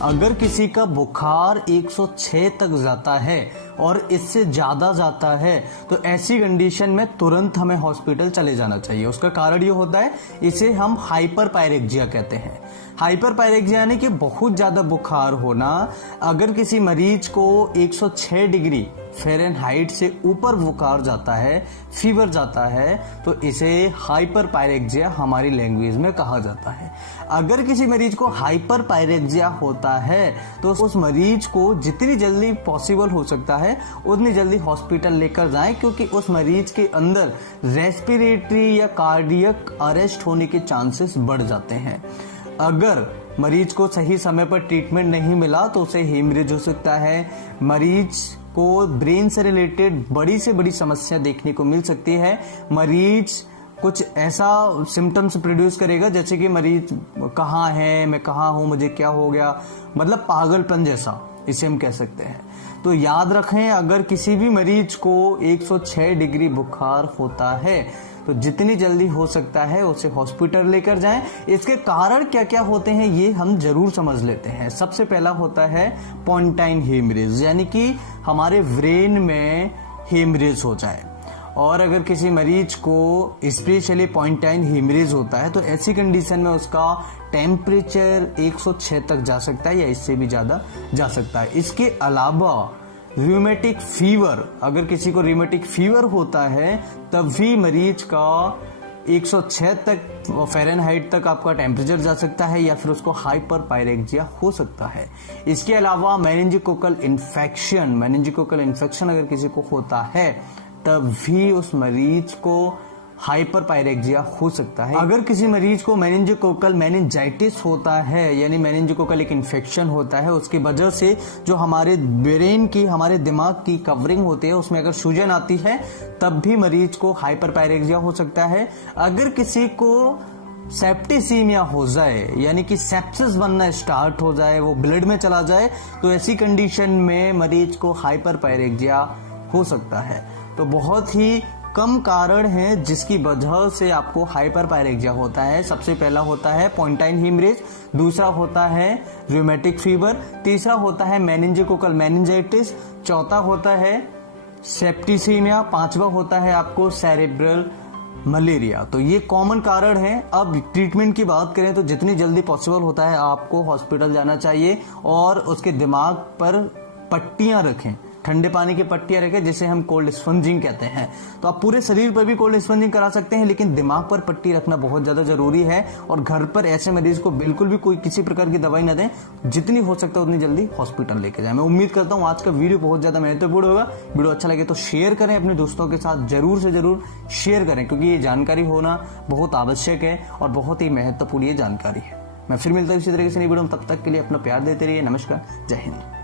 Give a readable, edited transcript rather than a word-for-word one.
अगर किसी का बुखार 106 तक जाता है और इससे ज़्यादा जाता है तो ऐसी कंडीशन में तुरंत हमें हॉस्पिटल चले जाना चाहिए। उसका कारण ये होता है, इसे हम हाइपर पायरेक्जिया कहते हैं। हाइपर पायरेक्जिया यानी कि बहुत ज़्यादा बुखार होना। अगर किसी मरीज को 106 डिग्री फ़ारेनहाइट से ऊपर बुखार जाता है, फीवर जाता है, तो इसे हाइपर पायरेक्जिया हमारी लैंग्वेज में कहा जाता है। अगर किसी मरीज को हाइपर पायरेक्जिया होता है तो उस मरीज को जितनी जल्दी पॉसिबल हो सकता है उतनी जल्दी हॉस्पिटल लेकर जाएं, क्योंकि उस मरीज के अंदर रेस्पिरेटरी या कार्डियक अरेस्ट होने के चांसेस बढ़ जाते हैं। अगर मरीज को सही समय पर ट्रीटमेंट नहीं मिला तो उसे हेमरेज हो सकता है। मरीज को ब्रेन से रिलेटेड बड़ी से बड़ी समस्या देखने को मिल सकती है। मरीज कुछ ऐसा सिम्टम्स प्रोड्यूस करेगा जैसे कि मरीज कहाँ है, मैं कहाँ हूँ, मुझे क्या हो गया, मतलब पागलपन जैसा इसे हम कह सकते हैं। तो याद रखें, अगर किसी भी मरीज को 106 डिग्री बुखार होता है तो जितनी जल्दी हो सकता है उसे हॉस्पिटल लेकर जाएं। इसके कारण क्या क्या होते हैं ये हम जरूर समझ लेते हैं। सबसे पहला होता है पॉन्टाइन हेमरेज, यानी कि हमारे ब्रेन में हेमरेज हो जाए। और अगर किसी मरीज को स्पेशली पॉइंटाइन हेमरेज होता है तो ऐसी कंडीशन में उसका टेम्परेचर 106 तक जा सकता है या इससे भी ज़्यादा जा सकता है। इसके अलावा रूमेटिक फीवर, अगर किसी को रूमेटिक फीवर होता है तब भी मरीज का 106 तक फ़ारेनहाइट तक आपका टेम्परेचर जा सकता है या फिर उसको हाइपर पायरेक्जिया हो सकता है। इसके अलावा मेनिंजिकोकल इन्फेक्शन अगर किसी को होता है तब भी उस मरीज को हाइपर पायरेक्जिया हो सकता है। अगर किसी मरीज को मेनिंजिकोकल मेनिंजाइटिस होता है, यानी मेनिंजिकोकल एक इन्फेक्शन होता है, उसकी वजह से जो हमारे ब्रेन की, हमारे दिमाग की कवरिंग होती है उसमें अगर सूजन आती है तब भी मरीज को हाइपर पायरेक्जिया हो सकता है। अगर किसी को सेप्टिसीमिया हो जाए, यानी कि सेप्सिस बनना स्टार्ट हो जाए, वो ब्लड में चला जाए, तो ऐसी कंडीशन में मरीज को हाइपर पायरेक्जिया हो सकता है। तो बहुत ही कम कारण हैं जिसकी वजह से आपको हाइपर पायरेक्जिया होता है। सबसे पहला होता है पॉइंटाइन हेमरेज, दूसरा होता है रूमेटिक फीवर, तीसरा होता है मेनिंजिकोकल मेनिंजाइटिस, चौथा होता है सेप्टिसीमिया, पांचवा होता है आपको सेरेब्रल मलेरिया। तो ये कॉमन कारण है। अब ट्रीटमेंट की बात करें तो जितनी जल्दी पॉसिबल होता है आपको हॉस्पिटल जाना चाहिए और उसके दिमाग पर पट्टियां रखें, ठंडे पानी की पट्टियां रखें, जिसे हम कोल्ड स्पंजिंग कहते हैं। तो आप पूरे शरीर पर भी कोल्ड स्पंजिंग करा सकते हैं, लेकिन दिमाग पर पट्टी रखना बहुत ज्यादा जरूरी है। और घर पर ऐसे मरीज को बिल्कुल भी कोई किसी प्रकार की दवाई न दें, जितनी हो सकता है उतनी जल्दी हॉस्पिटल लेके जाएं। मैं उम्मीद करता हूं आज का वीडियो बहुत ज्यादा महत्वपूर्ण होगा। वीडियो अच्छा लगे तो शेयर करें, अपने दोस्तों के साथ जरूर से जरूर शेयर करें, क्योंकि ये जानकारी होना बहुत आवश्यक है और बहुत ही महत्वपूर्ण ये जानकारी है। मैं फिर मिलता हूं इसी तरीके से नई वीडियो में, तब तक के लिए अपना प्यार देते रहिए। नमस्कार, जय हिंद।